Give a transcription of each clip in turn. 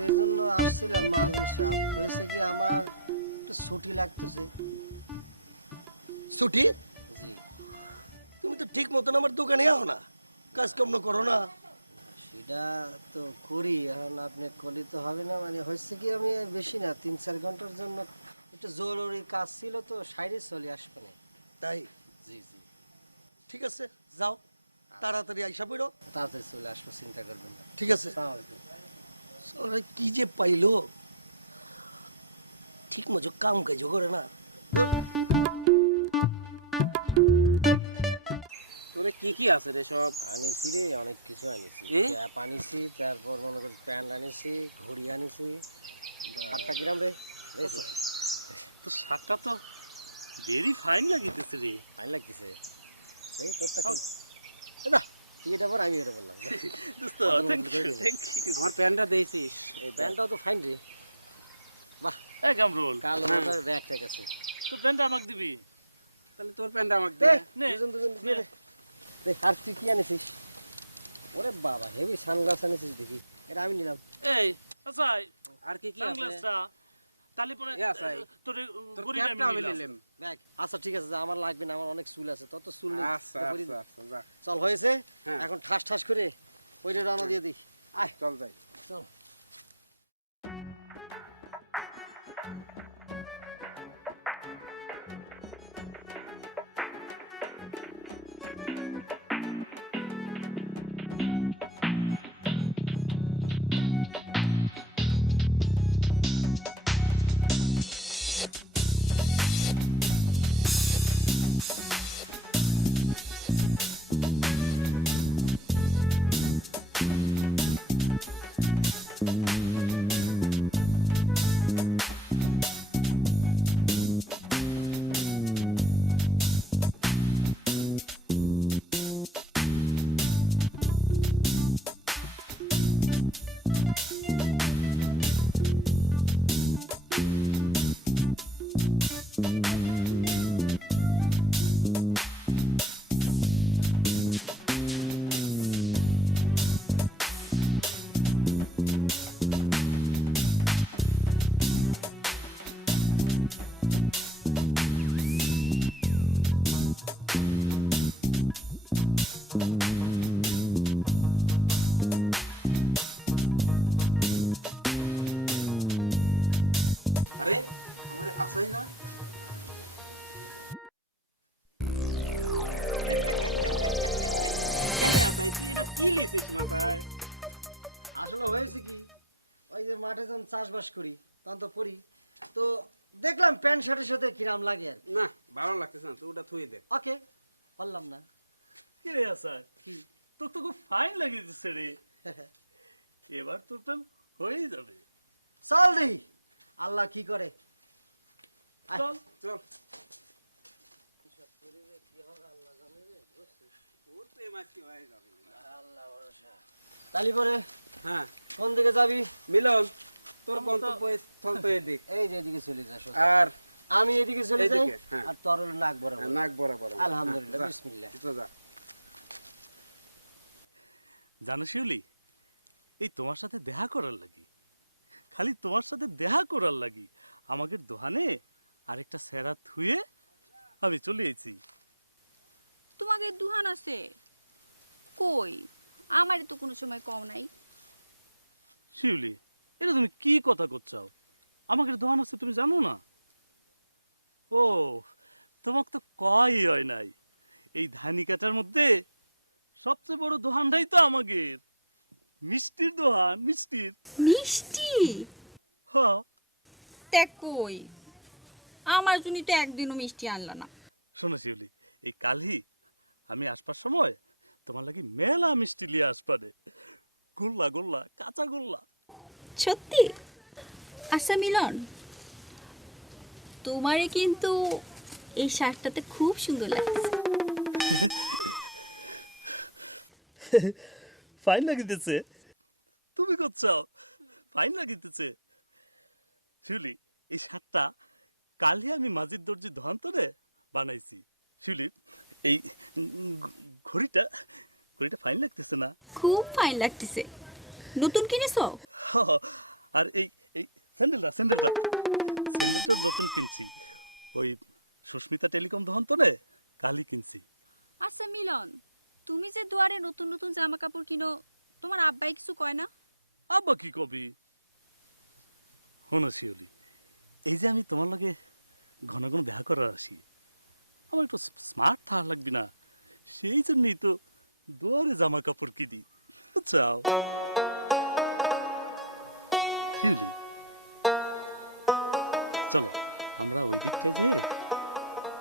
যে জন্য আসছিলাম মাহাজন সাহেব হয়েছে কি আমার একটু ছুটি লাগতেছে। ছুটি? জি। তুমি তো ঠিক মতন আমার দোকানে আও না কাজ কাম করো না। সেটা তো করি এখন আপনি করলে তো হবে না মানে হয়েছে কি আমি বেশি না তিন চার ঘণ্টার জন্য একটু জরুরি কাজ ছিল তো সাইডে চলে আসবে না। তাই? জি জি। ঠিক আছে যাও তাড়াতাড়ি আইসা পড়ো। তাড়াতাড়ি চলে আসব চিন্তা করবেন না। ঠিক আছে। ওরা কি যে পাইলো ঠিক মতো কাম কাজও করে না তোরে কি কি আছে রে সব আনিছি রে অনেক কিছু আনিছি এ? ক্যাপ আনিছি তারপর মনে করি প্যান্ট আনিছি ঘড়ি আনিছি সাতটা কিরাম রে তো শার্টটা তো ভেরি ফাইন লাগিতেছে রে ফাইন লাগতেছে এই তোরটা কি দাদা তুই এটা বল আমি এটা বললাম। দোস্ত থ্যাংক ইউ। থ্যাংক ইউ আমার প্যান্টটা দিয়েছিস। এই প্যান্টটাও তো ফাইন রে। বাহ। এই কামরুল। কালো ব্যাগ ট্যাগ আছে প্যান্টটা আমাকে দিবি? তাহলে তোর প্যান্টটা আমাকে দে। দুজন দুজন দিয়ে দে। দে আর তুই কি আনিছিস? ওরে বাবা হেভি সানগ্লাস আনিছিস দেখি। এটা আমি নিলাম। এই আচ্ছা আর কি কি আছে? সানগ্লাসটা তাহলে পরে তোর তোর গরিব আমি আমি নিলাম। নিলাম আচ্ছা ঠিক আছে আমার লাগবে না আমার অনেক চুল আছে তত চুল আচ্ছা আচ্ছা। আচ্ছা যা। চল হয়েছে? হ্যাঁ। এখন ঠাস ঠাস করে ওইটা রওনা দিয়ে দিই। আয়। চল যাই। চল। এটা মাথায়? আসলে হয়েছে কি? ওই যে মাঠে যখন চাষবাস করি তখন তো পড়ি তো দেখলাম প্যান্ট শার্টের সাথে কিরাম লাগে আর না ভালো লাগতেছে না তুই ওটা থুই দে। ওকে বললাম না। কি রে আচ্ছা তোর তো খুব ফাইন লাগিতেছে রে। এবার তোর প্রেম হয়েই যাবে। চল দেখি আল্লাহ কি করে। চল। চল। ওর প্রেম আজকে হয়ে যাবে। তালি পরে হ্যাঁ। কোন দিকে যাবি? মিলন তোর গন্তব্য স্থল তো এদিক। এই যে এদিকে চলে যা আর আমি এদিকে চলে যাই হ্যাঁ। আর তোর নাক বরাবর। নাক বরাবর। আলহামদুলিল্লাহ, হ্যাঁ, বিসমিল্লাহ। যা। জানো শিউলি এই তোমার সাথে দেখা করার লাগি। খালি তোমার সাথে দেখা করার লাগি। আমাকে দোহানে আরেকটা সেরা থুয়ে আমি চলে এসেছি। তোমাকে দুহান আছে? কই? আমারই তো কোনো সময় কম নাই। শিউলি এটা তুমি কি কথা করছাও? আমাকে দোহান আছে তুমি জানো না? ও তোমাকে তো কই হয় নাই। এই ধানি কাটার মধ্যে সবচেয়ে বড় দোহানটাই তো আমাদের মিষ্টির দোহান মিষ্টির। মিষ্টি? হ্যাঁ। তে কই? আমার জন্য তো একদিনও মিষ্টি আনলো না। শোনো শিউলি এই কালহি আমি আসবার সময় তোমার লাগি মেলা মিষ্টি লিয়ে আসপারে গোল্লা গোল্লা কাঁচা গোল্লা। সত্যি? আচ্ছা মিলন তোমারে কিন্তু এই শার্টটাতে খুব সুন্দর লাগছে। ফাইন লাগিতেছে। তুমি করছাও ফাইন লাগিতেছে। শিউলি এই শার্টটা কালই আমি মাজির দর্জি ধন্তরে বানাইছি। শিউলি এই ঘড়িটা ঘড়িটা ফাইন লাগতেছে না? খুব ফাইন লাগতেছে। নতুন কিনেছো? হ, আর এই এই স্যান্ডেলটা স্যান্ডেলটা স্যান্ডেলটা নতুন কিনছি। ওই সুস্মিতা টেলিকম দহন তো নে কালই কিনছি। আচ্ছা মিলন তুমি যে দুয়ারে নতুন নতুন জামা কাপড় কিনো তোমার আব্বাই কিছু কয় না? আব্বা কি কবি? শোনো শিওলি এই যে আমি তোমার লগে ঘন ঘন দেখা করার আসি আমার একটু স্মার্ট থাকা লাগবে না। সেই জন্যই তো দুয়ারে জামা কাপড় কিনি। চাও শিউলি চলো আমরা ওই দিকটায় যে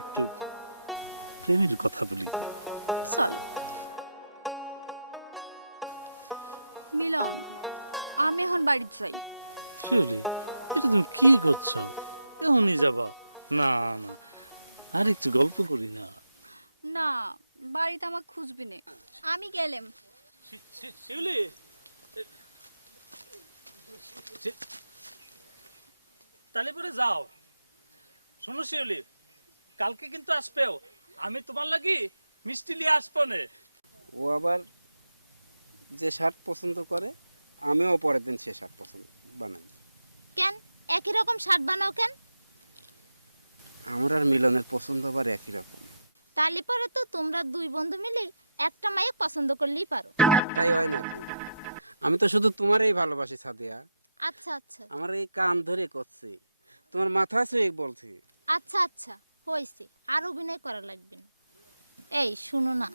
একটু প্রেমের কথা বলি। চলো। মিলন আমি এখন বাড়িতে যাই। শিউলি এটা তুমি কি করছ? এমনই যাবা। না না আর একটু গল্প করি না। না বাড়িতে আমার খুঁজবি নে। আমি গেলাম। শিউলি? তাহলে পরে যাও। শোনো শিউলি কালকে কিন্তু আসবেও। আমি তোমার লাগি মিষ্টি নিয়ে আসব নে। ও আবার যে শার্ট পছন্দ করে আমিও পরের দিন সে শার্ট পছন্দ বানাই। কেন? একই রকম শার্ট বানাও কেন? আমার আর মিলনের পছন্দ আবার একই রকম। তালি পরে তো তোমরা দুই বন্ধু মিলে একটা মাইক পছন্দ করলেই পারো। তাই হয় নাকি? আমি তো শুধু তোমারই ভালোবাসি সাদিয়া। আচ্ছা আচ্ছা। আমার এই কান ধরে করছে। তোমার মাথা ছুঁয়ে বলছি। আচ্ছা আচ্ছা হয়েছে। আর অভিনয় করা লাগবে না। এই শুনো না।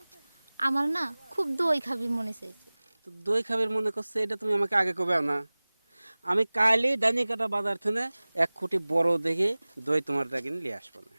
আমার না খুব দই খাবি মনে চাইছে। তো দই খাবের মনে করছে এটা তুমি আমাকে আগে কবে না। আমি কালই দানি কাটা বাজার থেকে এক কোটি বড় দেখে দই তোমার দাগিন নিয়ে আসব না।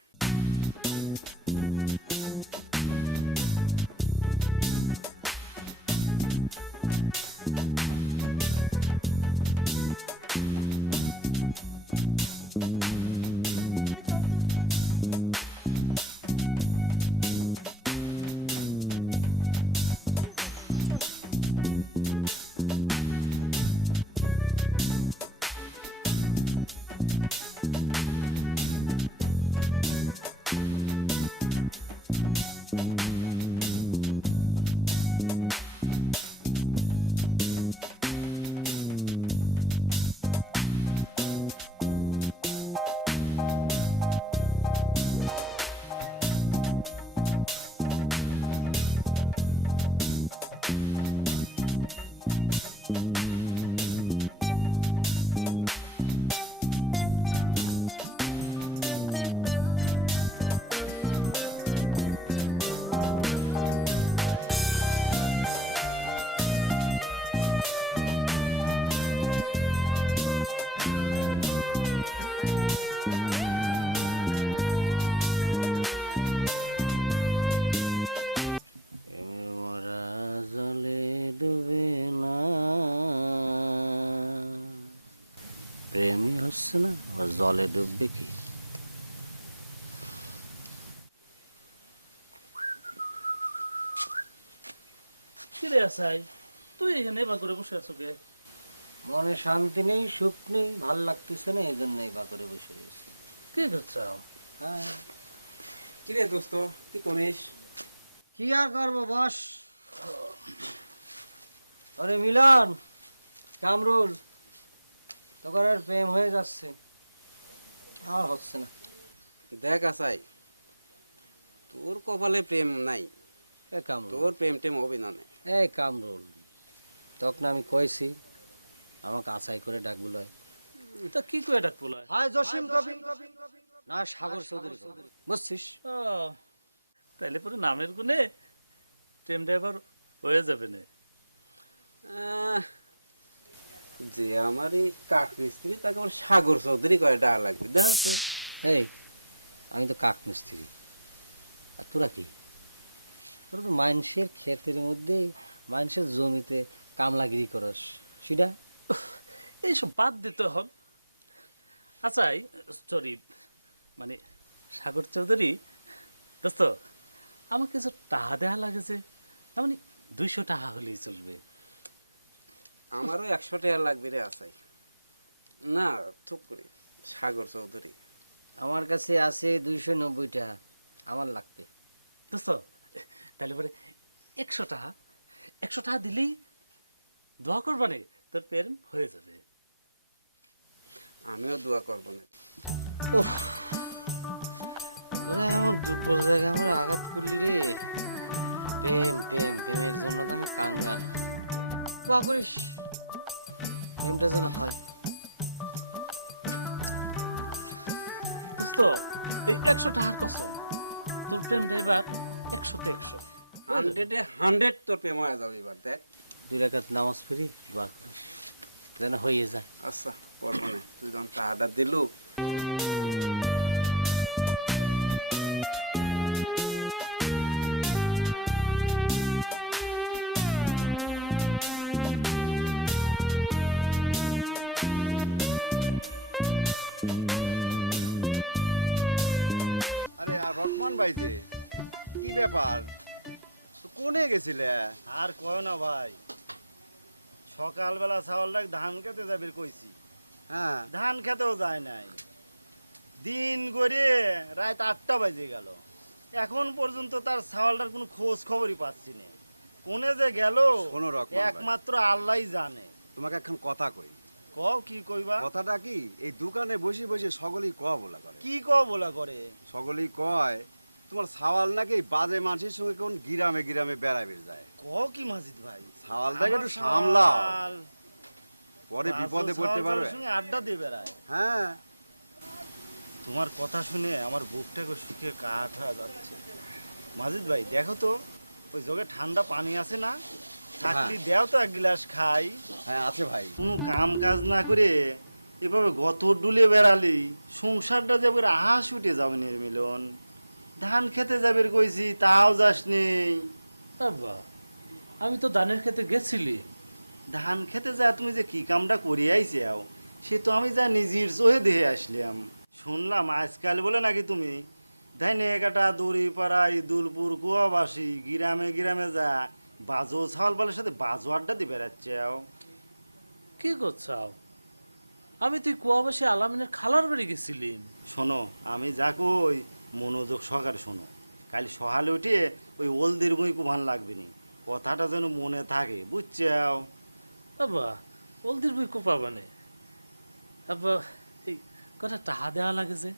হচ্ছে না? আবার জলে ডুববে কি? কিরে আসাই তুই এখানে বা করে বসে আছো কে? মনে শান্তি নেই সুখ নেই ভালো লাগতেছে না এই জন্য বা করে বসে রয়েছি। কি করছাও হ্যাঁ। কিরে দোস্ত কি করিস? কি আর করব বস? আরে মিলন কামরুল। তোর আর প্রেম হয়ে যাচ্ছে। আর হচ্ছে না। দেখ আসাই তোর কপালে প্রেম নাই। এ কামরুল। তোর প্রেম টেম অভিননে। এই কামরুল তখন আমি কইছি আমাকে আশাই করে ডাকবো লয়। তা কি করে ডাক পোলায় হায় জসিম কবি। না সাগর চৌধুরী বুঝছিস? ও, তাইলে পরে নামের গুনে প্রেম ড্রাইভার হয়ে যাবে না। যে আমার এই কাঠ মিস্ত্রি তাকে আমার সাগর চৌধুরী কয়ে ডাকা লাগবে। দেখো এই, আমি তো কাক মিস্ত্রি আর তোরা কি? তোরা তো মানুষের ক্ষেতের মধ্যে মানুষের জমিতে কামলাগিরি করস। সেটা এইসব বাদ দিতে হন আচ্ছা সরি মানে সাগর চৌধুরী, দোস্ত, আমার কিছু টাকা দেওয়া লাগেছে। তার মানে দুইশো টাকা হলেই চলবে। আমারও একশো টাকা লাগবে রে আসাই। না থুক করে সাগর চৌধুরী। আমার কাছে আছে দুইশো নব্বইটা আমার লাগবে। দোস্ত তাহলে পরে একশো টাকা একশো টাকা দিলেই দোয়া করবানে তোর প্রেম হয়ে যাবে। আমিও দোয়া করব না। তোরা এমন দুর্বল জায়গায় আমার আঘাত করলি রে। প্রেম প্রেম প্রেমের জন্য তো আমি কাঙ্গাল। দোয়া করিস। প্রেমটা যেন হয়। দোস্ত এই একশো টাকার কসম তোর প্রেমটা এবার একশোতে একশো। হান্ড্রেডে হান্ড্রেড তোর প্রেম হয়ে যাবে এবার দেখ। দুই রাকাত নামাজ পড়ি দোয়া করিস যেন হয়ে যায়। আচ্ছা পড়ব না তুই যখন টাকাটা দিলু ভাই যে কি ব্যাপার? তো কোনে গেছিলে? আর কয় না ভাই। সকালবেলা ছাওয়ালটা ধান খেতে যাবে কইছি। হ্যাঁ। ধান খেতেও যায় নাই। দিন রাত আটটা বাজে গেল। এখন পর্যন্ত তার ছাওয়ালটার কোনো খোঁজ খবরই পাচ্ছি না। কোনে যে গেল। একমাত্র আল্লাহই জানে। তোমাকে এখন কথা কই। কও কি কইবা? কথাটা কি? এই দোকানে বসে বসে সকলেই ক বলা করে? কি কও বলা করে? সকলেই কয় তোমার সাওয়াল নাকি বাজে মানুষের সঙ্গে কোন গিরামে গিরামে বেড়াবে যায়? কও কি মাজিদ ভাই? সাওয়ালটাকে একটু সামলাও। পরে বিপদে পড়তে পারবে। আড্ডা দিয়ে বেড়ায়। হ্যাঁ। তোমার কথা শুনে আমার বুকটাকে শুকিয়ে কাঠ হয়ে যাচ্ছে। মাজিদ ভাই দেখো তো ওই জগে ঠান্ডা পানি আছে না? চাকরি দেও তো এক গ্লাস খাই। হ্যাঁ আছে ভাই। কোনো কাম কাজ না করে এভাবে গত ডুলে বেড়ালি। সংসারটা যাবে আহাস উঠে যাবে নির্মিলন। ধান খেতে যাবে কইছি তাও যাস নেই বাবা আমি তো ধানের খেতে গেছিলি। ধান খেতে যা তুমি যে কি কামটা করে আইছাও সে তো আমি যা নিজের চোহে দেখে আসলাম। শুনলাম আজকাল বলে নাকি তুমি ধানে কাটা দড়ি পাড়া ইদুলপুর কুয়াবাসী গ্রামে গ্রামে যা বাজো ছাওয়াল বালের সাথে বাজো আড্ডা দিয়ে বেড়াচ্ছে বেড়াচ্ছাও কি করছাও আমি তুই কুয়াবাসী আলামিনের খালার বাড়ি গেছিলিম শোনো আমি যা কই মনোযোগ সহকারে শোনো। কাল সকালে উঠে ওই ওলদের বই কুমান লাগবে নি কথাটা যেন মনে থাকে বুঝছাও? বাবা ওলদির বই কোপাবানে। আব্বা এই কটা টাহা দেওয়া লাগে যে।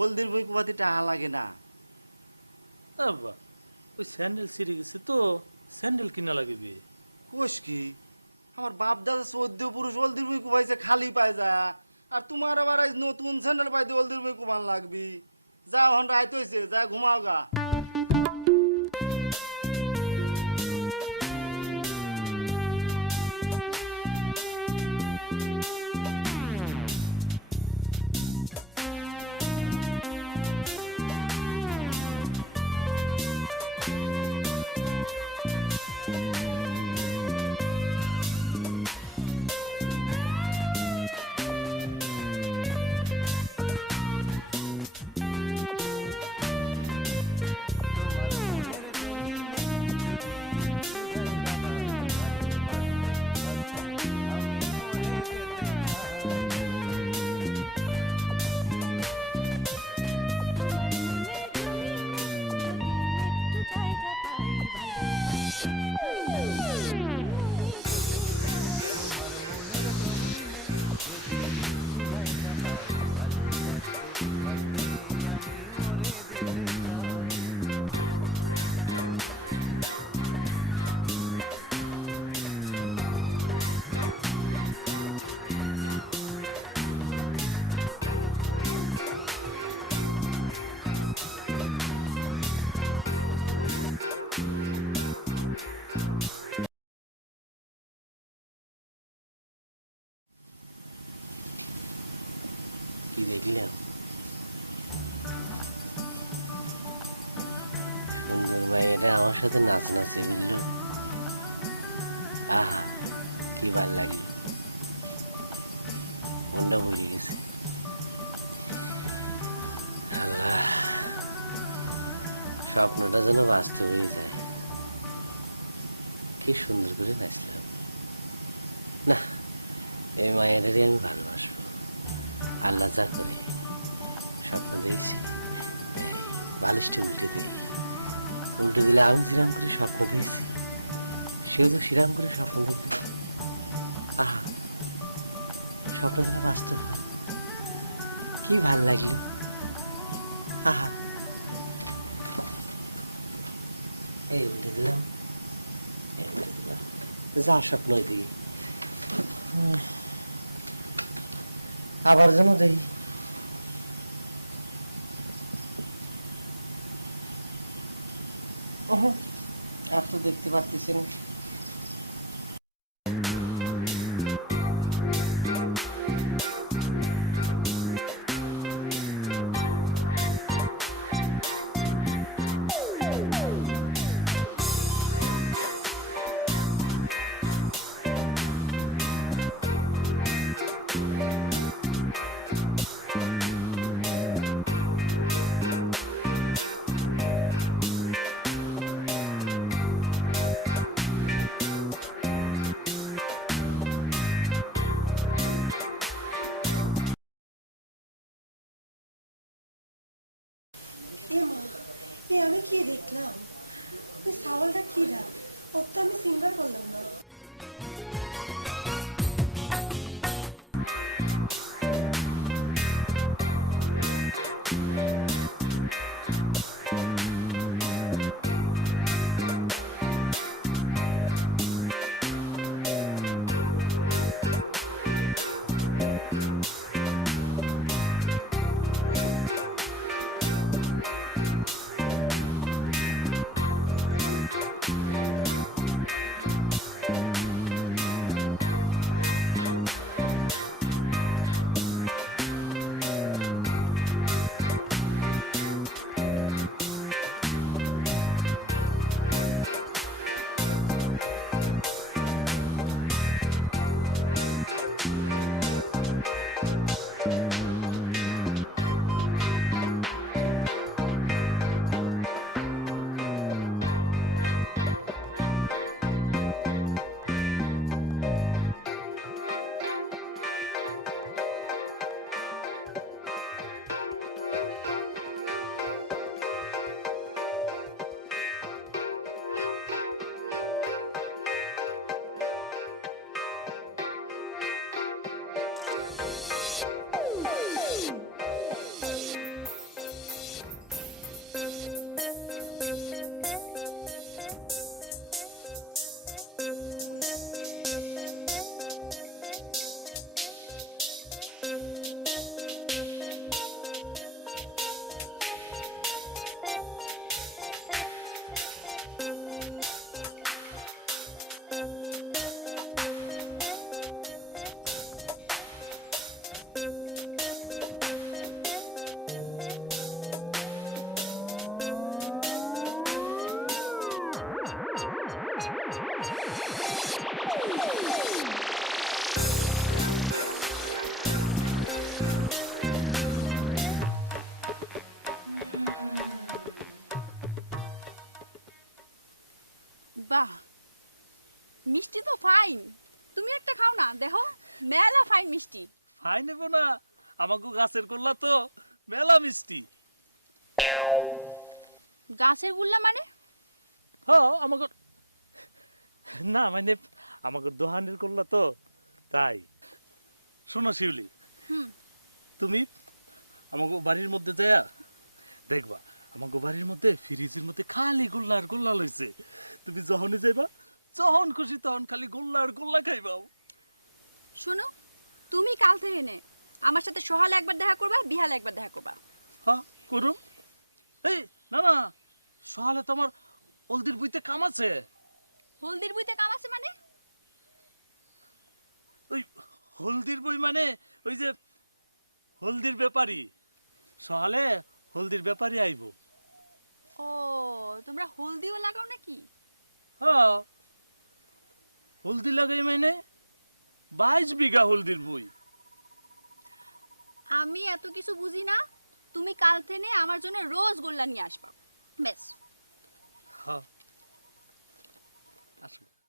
ওলদের বই কুপাতে টাহা লাগে না। আব্বা ওই স্যান্ডেল ছিঁড়ে গেছে তো স্যান্ডেল কিনা লাগবে কোষ কি? আমার বাপ দাদা চোদ্দ পুরুষ ওলদির বই কুপাইছে খালি পায় যা আর তোমার আবার নতুন স্যান্ডেল পাইতে ওলদির বই কুমান লাগবি। যা হন রাইত হয়েছে যা ঘুমাও গা। দেখলাম। সুন্দর এটা আমার সাথে নাচ নাচে, বুঝল? আহা, কি ভালো লাগল। মনটা ভরে গেছে। আল্লাহ, স্বপ্নটা যেন বাস্তব হয়ে যায়। কি সুন্দর করে নাচলাম। না, এই মায়েরারই আমি ভালোবাসবো। আল্লাহ যা করে, স্বপ্ন দিয়েছি বালিশটা উল্টে দিই। উল্টে দিলে আমি যেরাম করে স্বপ্ন দিয়েছি সেও তো সেরাম করে স্বপ্ন দেখবে। আহা, স্বপ্ন যেন বাস্তব হয়। কি ভালো লাগল। আহা, এই উল্টে দিলাম যা স্বপ্ন দিই। আবার যেন ওহ আর তো দেখতে পারতেছি না। আমি কি দেখলাম? ওই সাউলটা কি না ওর তো আমি সিঙ্গার করলাম না। তুমি একটা খাও না দেখো মেলা ফাইন মিষ্টি। ফাই নেব না আমাকে গাছের করলা তো মেলা মিষ্টি। গাছের গুল্লা মানে? হ্যাঁ আমাকে না মানে আমাকে দোহানের করলা তো তাই। শোনো শিউলি তুমি আমাকে বাড়ির মধ্যে যায়া দেখবা আমাকে বাড়ির মধ্যে ফ্রিজের মধ্যে খালি গোল্লা আর গোল্লা লইছে। তুমি যখনই যাইবা যখন খুশি তখন খালি গোল্লা আর গোল্লা খাইবাও। শোনো তুমি কাল থেকে নে। আমার সাথে সহালে একবার দেখা করবা বিহালে একবার দেখা করবা। হ্যাঁ করুম। এই না না সকালে তোমার হলদির বইতে কাম আছে। হলদির বইতে কাম আছে মানে? ওই হলদির বই মানে ওই যে হলদির ব্যাপারী। সহালে হলদির ব্যাপারী আইব। ও তোমরা হলদিও লাগাও নাকি? হ্যাঁ। হলদি লাগাই মানে? বাইশ বিঘা হলদির বই। আমি এত কিছু বুঝি না তুমি কাল থেকে আমার জন্য রোজ গোল্লা নিয়ে আসবা। বেশ হ্যাঁ।